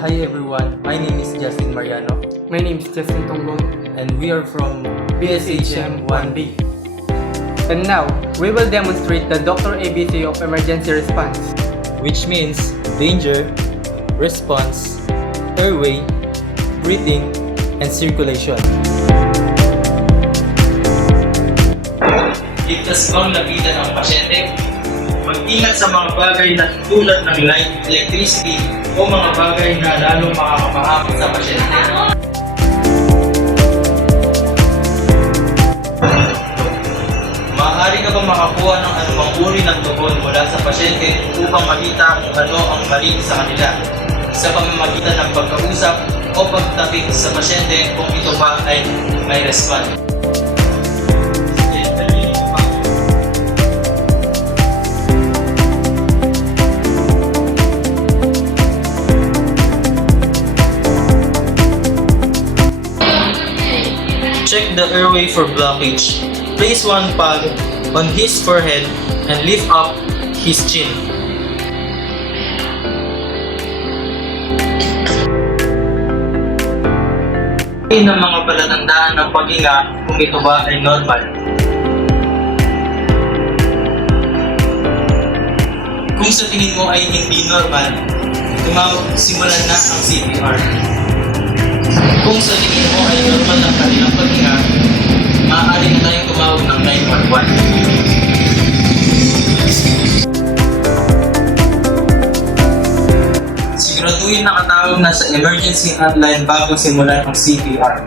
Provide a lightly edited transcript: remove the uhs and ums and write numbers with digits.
Hi everyone, my name is Justin Mariano My name is Justin Tongbon. and we are from BSHM 1B. And now, we will demonstrate the Dr. ABC of emergency response. Which means danger, response, airway, breathing, and circulation. Ligtas bang lapitan ang pasyente? Mag-ingat sa mga bagay na tulad ng light, electricity o mga bagay na lalong makakapahamak sa pasyente. Maaari ka bang makakuha ng anumang uri ng tugon mula sa pasyente upang makita kung ano ang mali sa kanila sa pamamagitan ng pagkausap o pagtapik sa pasyente kung ito ba ay may response. Check the airway for blockage. Place one palm on his forehead and lift up his chin. Ng mga palatandaan ng paghinga kung ito ba ay normal. Kung sa tingin mo ay hindi normal, simulan na ang CPR. Kung sa tingin mo ay normal ang kanilang paghinga, maaari na tayong tumawag ng 911. Siguraduhin nakatawag na sa emergency hotline bago simulan ang CPR.